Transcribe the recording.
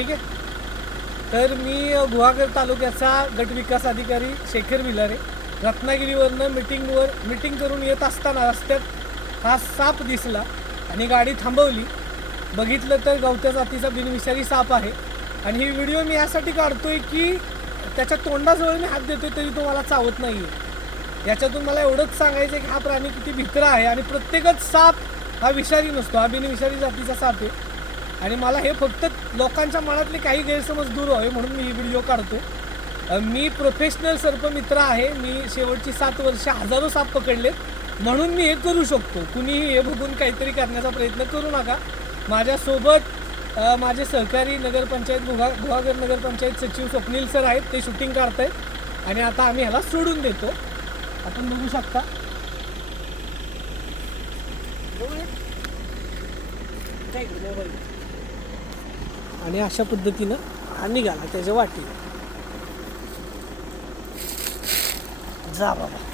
ठीक आहे? तर मी गुहागर तालुक्याचा गट विकास अधिकारी शेखर मिलारे रत्नागिरीवरनं मिटिंगवर मिटिंग करून येत असताना रस्त्यात हा साप दिसला आणि गाडी थांबवली. बघितलं तर गवत्या जातीचा बिनविषारी साप आहे. आणि ही व्हिडिओ मी यासाठी काढतोय की त्याच्या तोंडाजवळ मी हात देतोय तरी तो मला चावत नाही आहे याच्यातून मला एवढंच सांगायचं आहे की हा प्राणी किती भित्र आहे आणि प्रत्येकच साप हा विषारी नसतो. हा बिनविषारी जातीचा साप आहे. आणि मला हे फक्त लोकांच्या मनातले काही गैरसमज दूर व्हावे म्हणून मी ही व्हिडिओ काढतो. मी प्रोफेशनल सर्पमित्र आहे. मी शेवटची सात वर्ष हजारो साप पकडलेत. म्हणून मी हे करू शकतो. कुणीही हे बघून काहीतरी करण्याचा प्रयत्न करू नका. माझ्यासोबत माझे सहकारी नगरपंचायत गुहा गुहागर नगरपंचायत सचिव स्वप्नील सर आहेत. ते शूटिंग काढतायत. आणि आता आम्ही ह्याला सोडून देतो. आपण बघू शकता. आणि अशा पद्धतीनं हा निघाला त्याच्या वाटी जा बाबा.